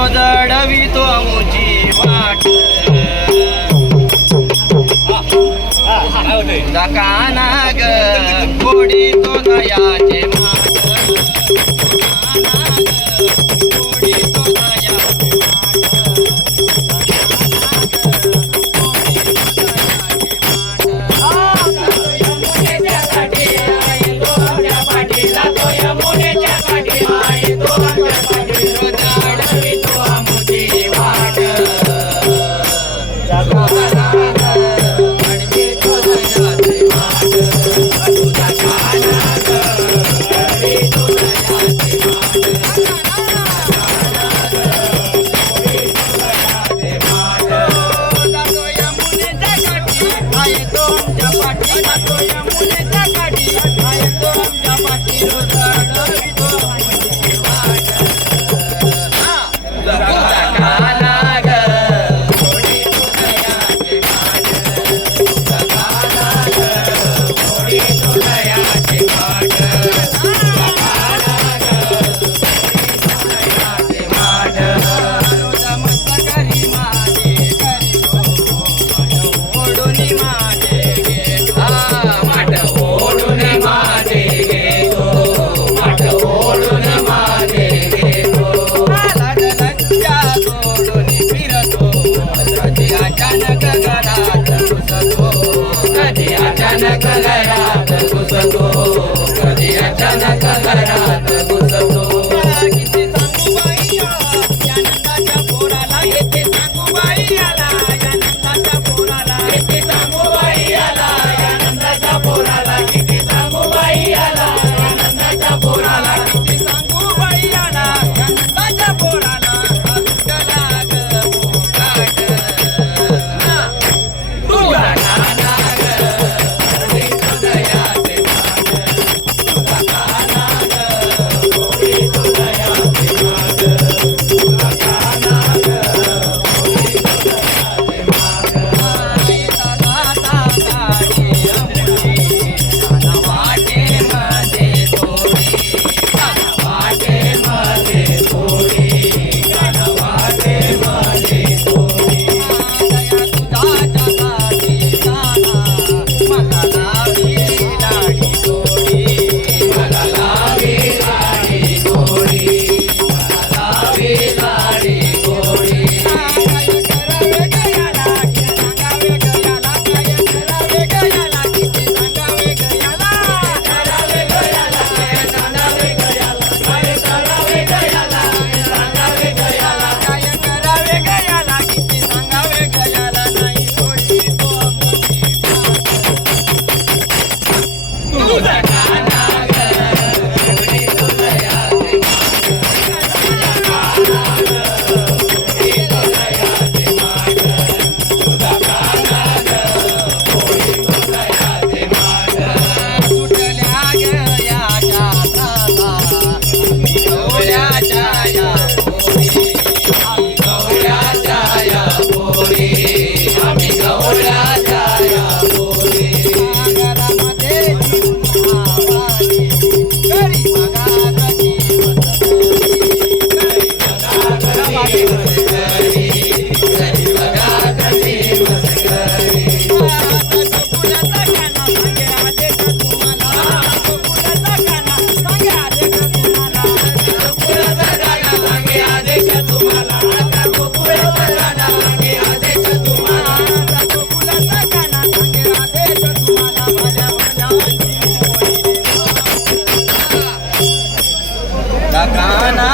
रोज अडवितो मुची वाट काना ग गोडी तो दयाचे माट अचानक घरात घुसतो कधी अचानक घरात घुसतो किती सांगू बाई आनंदाच्या पोराला येते सांगू बाई आला आनंदाच्या पोराला येते सांगू बाई आला आनंदाच्या पोराला किती सांगू बाई आला आनंदाच्या पोराला किती सांगू बाई आला आनंदाच्या पोराला अगला ग मोकाट तुझा गाना